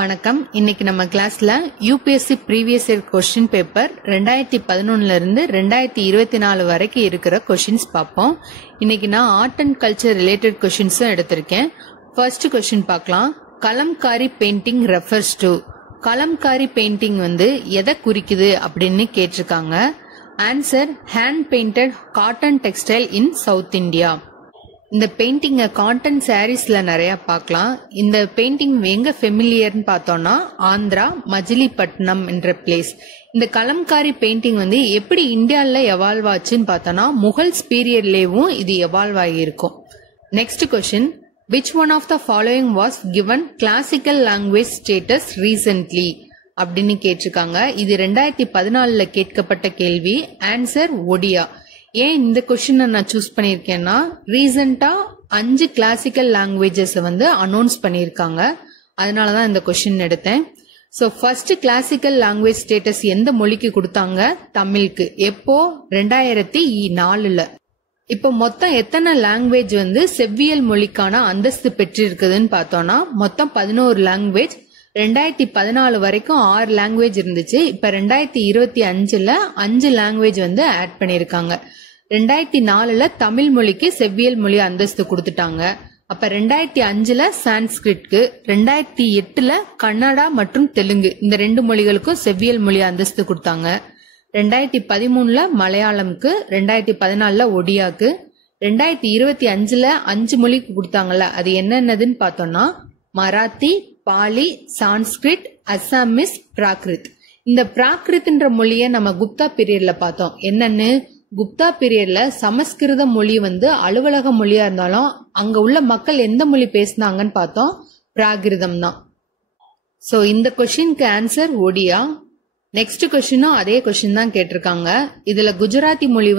வணக்கம். இன்னைக்கு நம்ம கிளாஸ்ல UPSC previous year question paper 2011 இருந்து 2024 வரைக்கும் இருக்கிற கொஸ்டின்ஸ் பார்ப்போம். இன்னைக்கு நான் ஆர்ட் அண்ட் கல்ச்சர் ரிலேட்டட் கொஸ்டின்ஸும் எடுத்திருக்கேன். ஃபர்ஸ்ட் கொஸ்டின் பார்க்கலாம். Kalamkari painting refers to. Kalamkari painting எதை குறிக்குது அப்படின்னு கேட்டிருக்காங்க. Answer, hand painted cotton textile in South India. இந்த பெயிண்டிங்க காட்டன் சாரீஸ்ல நிறைய பார்க்கலாம். இந்த பெயிண்டிங் எங்க ஃபெமிலியர்னு பார்த்தோம்னா ஆந்திரா மஜிலிப்பட்டினம் என்ற பிளேஸ். இந்த கலம்காரி பெயிண்டிங் எப்படி இந்தியால எவால்வ் ஆச்சுன்னு பார்த்தோம்னா முகல்ஸ் பீரியட்லயும் இது எவால்வ் ஆகியிருக்கும். Next question, which one of the following was given classical language status recently அப்படின்னு கேட்டிருக்காங்க. இது 2014 கேட்கப்பட்ட கேள்வி. ஆன்சர், ஒடியா. ஏன் இந்த கொஸ்டின் நான் சூஸ் பண்ணிருக்கேன்னா, ரீசெண்டா 5 கிளாசிக்கல் லாங்குவேஜஸ் அனௌன்ஸ் பண்ணிருக்காங்க. அதனாலதான் இந்த கொஸ்டின் எடுத்தேன். So first classical language status எந்த மொழிக்கு கொடுத்தாங்க? தமிழுக்கு. எப்போ? 2004. இப்போ மொத்தம் எத்தனை லாங்குவேஜ் செவ்வியல் மொழிக்கான அந்தஸ்து பெற்றிருக்குதுன்னு பார்த்தோம்னா மொத்தம் 11 லாங்குவேஜ். 2014 வரைக்கும் 6 லாங்குவேஜ் இருந்துச்சு. இப்ப 2025ல 5 லாங்குவேஜ் ஆட் பண்ணிருக்காங்க. 2004 தமிழ் மொழிக்கு செவ்வியல் மொழி அந்தஸ்து கொடுத்துட்டாங்க. அப்ப 2005ல சான்ஸ்கிரிட்க்கு, 2008ல கன்னடா மற்றும் தெலுங்கு இந்த 2 மொழிகளுக்கும் செவ்வியல் மொழி அந்தஸ்து கொடுத்தாங்க. 2013ல மலையாளம்க்கு, 2014ல ஒடியாக்கு, 2025ல 5 மொழிக்கு கொடுத்தாங்கல்ல, அது என்னென்னதுன்னு பார்த்தோம்னா மராத்தி, பாலி, சான்ஸ்கிரிட், அசாமிஸ், பிராகிருத். இந்த பிராகிருத்ன்ற மொழியை நம்ம குப்தா பீரியட்ல பார்த்தோம். என்னன்னு, குப்தா பீரியட்ல சமஸ்கிருத மொழி அலுவலக மொழியா இருந்தாலும் அங்க உள்ள மக்கள் எந்த மொழி பேசினாங்கன்னு பார்த்தோம், பிராகிருதம் தான். சோ இந்த கொஸ்டினுக்கு ஆன்சர் ஒடியா. நெக்ஸ்ட் கொஸ்டினும் அதே கொஸ்டின் தான் கேட்டிருக்காங்க. இதுல குஜராத்தி மொழி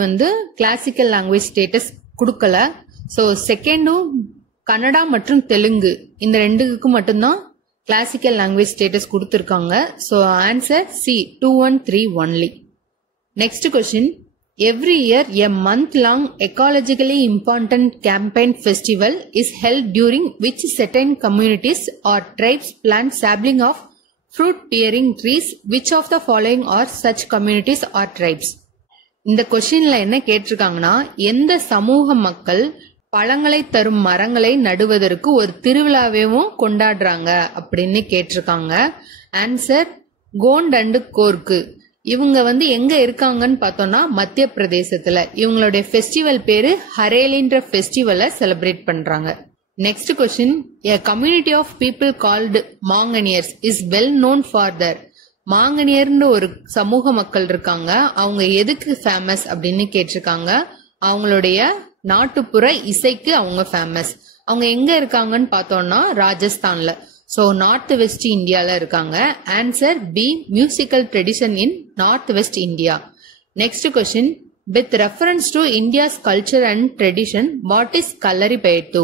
கிளாசிக்கல் லாங்குவேஜ் ஸ்டேட்டஸ் கொடுக்கல. சோ செகண்டும் கன்னடா மற்றும் தெலுங்கு இந்த 2க்கு மட்டும்தான் கிளாசிக்கல் லாங்குவேஜ் ஸ்டேட்டஸ் கொடுத்திருக்காங்க. So answer C, 213 only. Next question, every year a month long ecologically important campaign festival is held during which certain communities or tribes plant sapling of fruit bearing trees. Which of the following are such communities or tribes? இந்த கொஸ்டின்ல என்ன கேட்டிருக்காங்கன்னா, எந்த சமூக மக்கள் பழங்களை தரும் மரங்களை நடுவதற்கு ஒரு திருவிழாவையும் கொண்டாடுறாங்க அப்படின்னு கேட்டிருக்காங்க. Answer, Gond and Korku. இவங்க எங்க இருக்காங்கன்னு பார்த்தோம்னா மத்திய பிரதேசத்துல. இவங்களுடைய ஃபெஸ்டிவல் பேரு ஹரேலின்ற ஃபெஸ்டிவலை செலிப்ரேட் பண்றாங்க. Next question, a community of people called மாங்கனியர்ஸ் is well known for their. மாங்கனியர்னு ஒரு சமூக மக்கள் இருக்காங்க. அவங்க எதுக்கு ஃபேமஸ் அப்படின்னு கேட்டிருக்காங்க. அவங்களுடைய நாட்டுப்புற இசைக்கு அவங்க ஃபேமஸ். அவங்க எங்க இருக்காங்கன்னு பார்த்தோம்னா ராஜஸ்தான்ல. சோ நார்த் வெஸ்ட் இந்தியால இருக்காங்க. Answer B, musical tradition in north west India. Next question, with reference to India's culture and tradition what is Kalaripayattu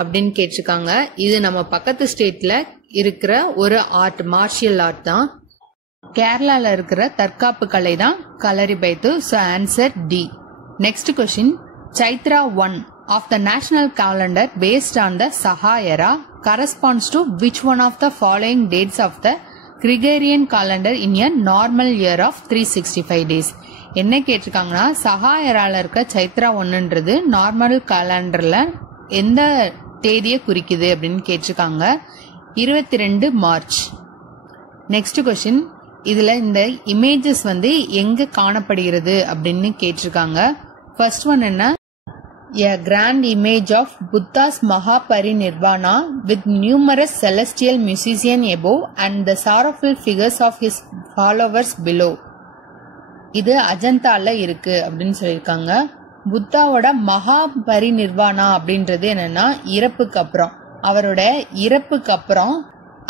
அப்படின்னு கேட்டிருக்காங்க. இது நம்ம பக்கத்து ஸ்டேட்ல இருக்கிற ஒரு ஆர்ட், மார்ஷியல் ஆர்ட் தான். கேரளால இருக்கிற தற்காப்பு கலை தான் Kalaripayattu. So answer D. Next question, Chaitra 1 of the national calendar based on the Saha era corresponds to which one of the following dates of the Gregorian calendar in a normal year of 365 days? என்ன கேட்டிருக்காங்கன்னா, சஹா எரால இருக்க Chaitra 1ன்றது normal காலண்டர்ல எந்த தேதியை குறிக்குது அப்படின்னு கேட்டிருக்காங்க. 22 March. Next question, இதுல இந்த images எங்க காணப்படுகிறது அப்படின்னு கேட்டிருக்காங்க. ஃபர்ஸ்ட் ஒன் என்ன, a grand image of Buddha's Mahaparinirvana with numerous celestial musicians above and the sorrowful figures of his followers below. இது அஜந்தால இருக்கு அப்படின்னு சொல்லியிருக்காங்க. புத்தாவோட மகா பரிநிர்வாணா அப்படின்றது என்னன்னா இறப்புக்கு அப்புறம், அவரோட இறப்புக்கு அப்புறம்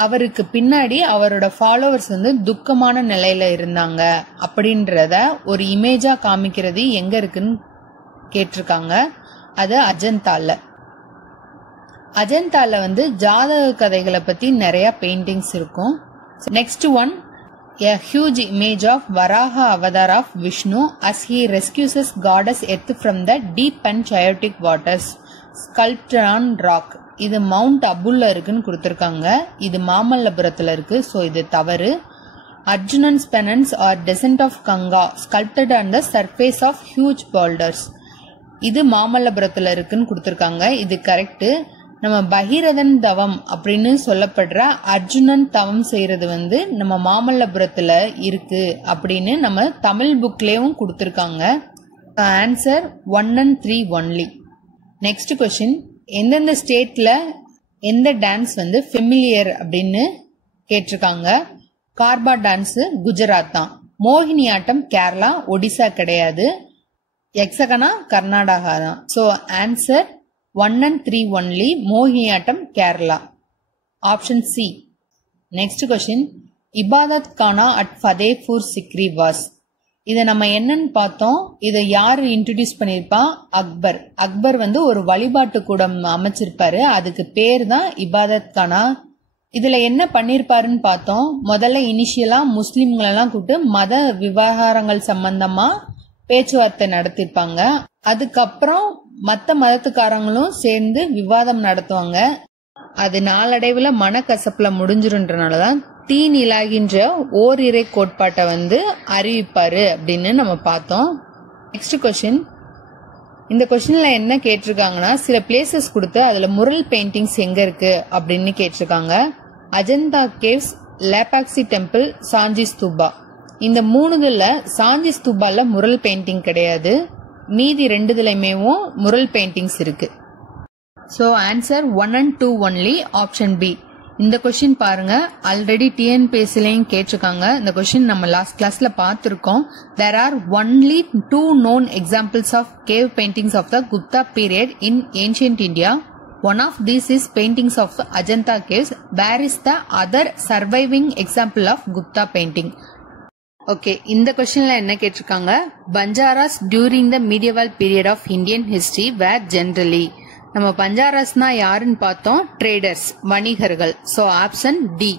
அவருக்கு பின்னாடி அவரோட ஃபாலோவர்ஸ் துக்கமான நிலையில இருந்தாங்க அப்படின்றத ஒரு இமேஜா காமிக்கிறது எங்க இருக்குன்னு கேட்டிருக்காங்க. அது அஜந்தால. அஜந்தால ஜாதக கதைகளை பத்தி நிறைய பெயிண்டிங்ஸ் இருக்கும். Next one, a huge image of Varaha avatar of Vishnu as he rescues goddess Earth from the deep and chaotic waters, sculpted on rock. இது மவுண்ட் அபுல்ல இருக்குன்னு கொடுத்திருக்காங்க. இது மாமல்லபுரத்துல இருக்கு. சோ இது தவறு. Arjunan's penance or descent of Ganga sculpted on the surface of huge boulders. இது மாமல்லபுரத்துல இருக்குன்னு கொடுத்திருக்காங்க. இது கரெக்ட். நம்ம பகீரதன் தவம் அப்படின்னு சொல்லப்படுற அர்ஜுனன் தவம் செய்யறது நம்ம மாமல்லபுரத்துல இருக்கு அப்படின்னு நம்ம தமிழ் புக்லயும் கொடுத்திருக்காங்க. Answer 1 and 3 only. Next question, எந்தெந்த ஸ்டேட்ல எந்த டான்ஸ் ஃபெமிலியர் அப்படின்னு கேட்டிருக்காங்க. கார்பா டான்ஸ் குஜராத் தான். மோகினி ஆட்டம் கேரளா, ஒடிசா கிடையாது. யக்ஷகனா கர்நாடகா தான். So answer 1 and 3 only. மோகினி Attam Kerala. Option C. Next question, Ibadat Khana at Fatehpur Sikri was. இதை நம்ம என்னன்னு பார்த்தோம். இதை யாரு இன்ட்ரோடியூஸ் பண்ணிருப்பா? அக்பர். அக்பர் ஒரு வழிபாட்டு கூடம் அமைச்சிருப்பாரு. அதுக்கு பேர் தான் இபாதத் கானா. இதுல என்ன பண்ணிருப்பாருன்னு பார்த்தோம். முதல்ல இனிஷியலா முஸ்லிம்களெல்லாம் கூப்பிட்டு மத விவகாரங்கள் சம்பந்தமா பேச்சுவார்த்தை நடத்திருப்பாங்க. அதுக்கப்புறம் மத்த மதத்துக்காரங்களும் சேர்ந்து விவாதம் நடத்துவாங்க. அது நாளடைவுல மனக்கசப்புல முடிஞ்சிருன்றனாலதான் தீன் இலாகின்ற ஓரிரை கோட்பாட்டை அறிவிப்பாரு அப்படின்னு நம்ம பார்த்தோம். நெக்ஸ்ட் கொஸ்டின், இந்த கொஸ்டின்ல என்ன கேட்டிருக்காங்கன்னா, சில பிளேசஸ் கொடுத்து அதுல முரல் பெயிண்டிங்ஸ் எங்க இருக்கு அப்படின்னு கேட்டிருக்காங்க. அஜந்தா கேவ்ஸ், லேபாக்சி டெம்பிள், சாஞ்சி ஸ்தூபா. இந்த மூணுதுல சாஞ்சி ஸ்தூபால முரல் பெயிண்டிங் கிடையாது. மீதி ரெண்டுதுலயுமே முரல் பெயிண்டிங்ஸ் இருக்கு. So answer 1 and 2 only. Option B. இந்த கொஸ்டின் பாருங்க, ஆல்ரெடி டிஎன்பிஎஸ்சிலையும் கேட்டிருக்காங்க. இந்த கொஸ்டின் நம்ம லாஸ்ட் கிளாஸ்ல பார்த்திருக்கோம். There are only 2 known examples of cave paintings of the Gupta period in ancient India. One of these is paintings of Ajanta caves. Where is the other surviving example of Gupta painting? Okay, இந்த கொஸ்டின்ல என்ன கேட்டிருக்காங்க? Banjaras during the medieval period of Indian history were generally. நம்ம பஞ்சாராஸ்னா யாருன்னு பார்த்தோம்? Traders, வணிகர்கள். So option D.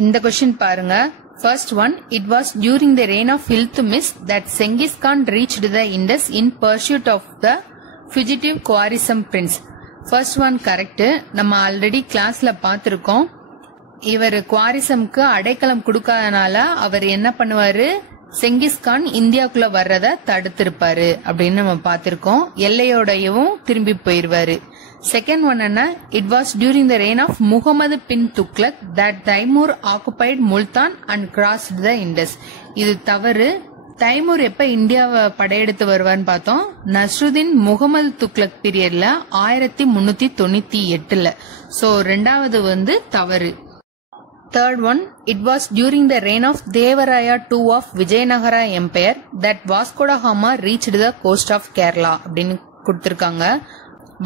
இந்த கொஸ்டின் பாருங்க. First one, it was during the reign of Iltutmish that Genghis Khan reached the Indus in pursuit of the fugitive Khwarezm prince. First one correct. நம்ம already கிளாஸ்ல பார்த்திருக்கோம். இவர் குவாரிசம்க்கு அடைக்கலம் கொடுக்காதனால அவர் என்ன பண்ணுவாரு? செங்கிஸ்கான் இந்தியாவுக்குள்ள வர்றத தடுத்திருப்பாரு அப்படின்னு நம்ம பார்த்திருக்கோம். எல்லையோடையவும் திரும்பி போயிருவாரு. செகண்ட் ஒன் என்ன? It was during the reign of Muhammad bin Tughlaq that Timur occupied Multan and crossed the Indus. இது தவறு. தைமூர் எப்ப இந்தியாவை படையெடுத்து வருவான்னு பார்த்தோம். நஸ்ருதீன் முகமது துக்லக் பீரியட்ல 1398. சோ ரெண்டாவது தவறு. Third one, it was during the reign of Devaraya II of Vijayanagara Empire that Vasco da Gama reached the coast of Kerala அப்படின்னு கொடுத்திருக்காங்க.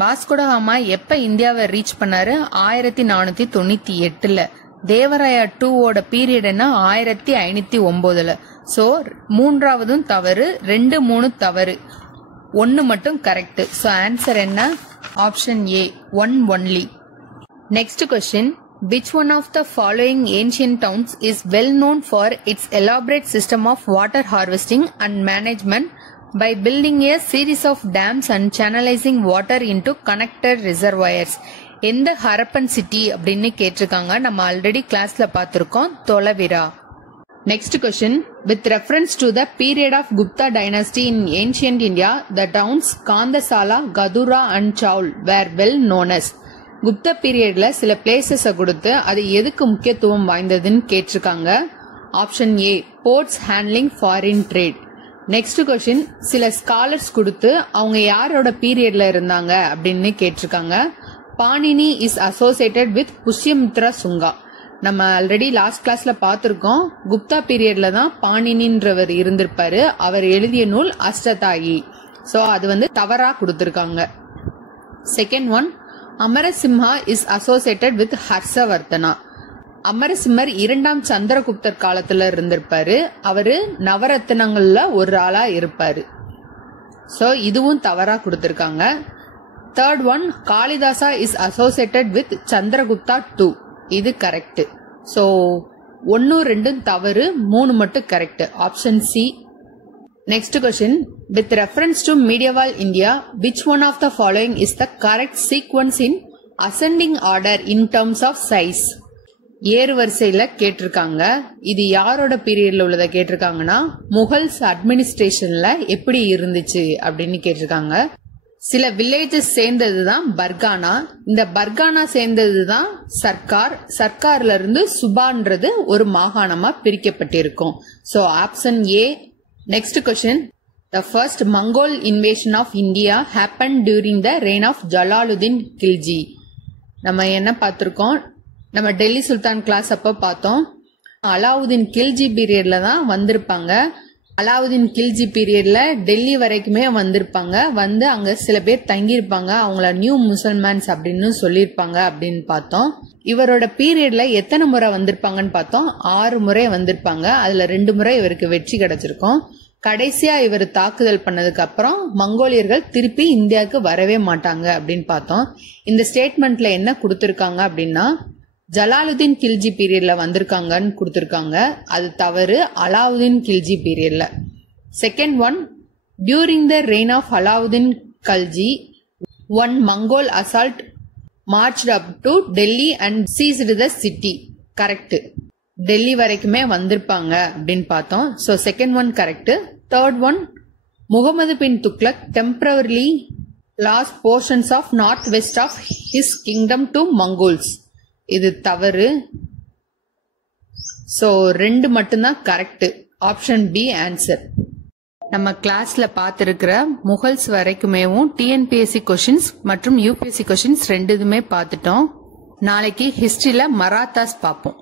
வாஸ்கோ ட காமா எப்ப இந்தியாவை ரீச் பண்ணாரு? 1498. தேவராயா 2 ஓட பீரியட் என்ன? 1509. சோ மூன்றாவதும் தவறு. 2, 3 தவறு. 1 மட்டும் கரெக்ட். சோ ஆன்சர் என்ன? Option A, 1 only. Next question, which one of the following ancient towns is well known for its elaborate system of water harvesting and management by building a series of dams and channelizing water into connected reservoirs? எந்த Harappan city அப்படின்னு கேட்டிருக்காங்க. நம்ம already கிளாஸ்ல பார்த்திருக்கோம். Dholavira. Next question, with reference to the period of Gupta dynasty in ancient India, the towns Kandasala, Gadura and Chaul were well known as. Gupta பீரியட்ல சில places கொடுத்து அது எதுக்கு முக்கியத்துவம் வாய்ந்ததுன்னு கேட்டிருக்காங்க. Option A, ports handling foreign trade. Next question, சில scholars கொடுத்து அவங்க யாரோட பீரியட்ல இருந்தாங்க அப்படின்னு கேட்டிருக்காங்க. Panini is associated with Pushyamitra Shunga. நம்ம ஆல்ரெடி லாஸ்ட் கிளாஸ்ல பார்த்திருக்கோம். குப்தா பீரியட்ல தான் பாணினின்றவர் இருந்திருப்பாரு. அவர் எழுதிய நூல் அஷ்டதாயி. சோ அது தவறா கொடுத்திருக்காங்க. Second one, Amarasimha is associated with Harshavardhana. அமரசிம்மர் 2ஆம் சந்திரகுப்தர் காலத்துல இருந்திருப்பாரு. அவரு நவரத்னங்கள்ல ஒரு ஆளா இருப்பாரு. சோ இதுவும் தவறா கொடுத்திருக்காங்க. Third one, Kalidasa is associated with Chandragupta 2. இது கரெக்ட். சோ 1, 2 தவறு, 3 மட்டும் correct. Option C. Next question, with reference to medieval India, which one of the following is the correct sequence in ascending order in terms of size ஏறு வரிசையில கேட்டிருக்காங்க. இது யாரோட பீரியட்ல உள்ளதை கேட்டிருக்காங்கன்னா முகல்ஸ் அட்மினிஸ்ட்ரேஷன்ல எப்படி இருந்துச்சு அப்படின்னு கேட்டிருக்காங்க. சில வில்லேஜஸ் சேர்ந்ததுதான் பர்கானா. இந்த பர்கானா சேர்ந்ததுதான் சர்க்கார். சர்க்கார்ல இருந்து சுபான்றது ஒரு மாகாணமா பிரிக்கப்பட்டிருக்கும். So option A. Next question. The first Mongol invasion of India happened during the reign of Jalaluddin Khilji. நம்ம என்ன பார்த்திருக்கோம், நம்ம டெல்லி சுல்தான் கிளாஸ் அப்ப பார்த்தோம். அலாவுதீன் கில்ஜி பீரியட்ல தான் வந்திருப்பாங்க. அலாவுதீன் கில்ஜி பீரியட்ல டெல்லி வரைக்குமே வந்திருப்பாங்க. வந்து அங்க சில பேர் தங்கியிருப்பாங்க. அவங்கள நியூ முசல்மான்ஸ் அப்படின்னு சொல்லியிருப்பாங்க அப்படின்னு பார்த்தோம். இவரோட பீரியட்ல எத்தனை முறை வந்திருப்பாங்கன்னு பார்த்தோம். 6 முறை வந்திருப்பாங்க. அதுல 2 முறை இவருக்கு வெற்றி கிடைச்சிருக்கும். கடைசியா இவர் தாக்குதல் பண்ணதுக்கு அப்புறம் மங்கோலியர்கள் திருப்பி இந்தியாவுக்கு வரவே மாட்டாங்க அப்படின்னு பார்த்தோம். இந்த ஸ்டேட்மெண்ட்ல என்ன கொடுத்திருக்காங்க அப்படின்னா ஜலாலுதீன் கில்ஜி பீரியட்ல வந்திருக்காங்கன்னு கொடுத்திருக்காங்க. அது தவறு. அலாவுதீன் கில்ஜி பீரியட்ல. Second one. During the reign of Alauddin Khalji one Mongol assault marched up to Delhi and seized the city. Correct. Delhi வரைக்குமே வந்திருப்பாங்க அப்படின்னு பார்த்தோம். So second one correct. Third one. Muhammad bin Tughlaq temporarily lost portions of north west of his kingdom to Mongols. இது தவறு. So 2 மட்டும்தான் correct. Option B answer. நம்ம கிளாஸ்ல பார்த்திருக்கிற முகல்ஸ் வரைக்குமேவும் டிஎன்பிஎஸ்சி கொஸ்டின்ஸ் மற்றும் யூபிஎஸ்சி கொஸ்டின்ஸ் 2மே பார்த்துட்டோம். நாளைக்கு ஹிஸ்டரியில மராத்தாஸ் பார்ப்போம்.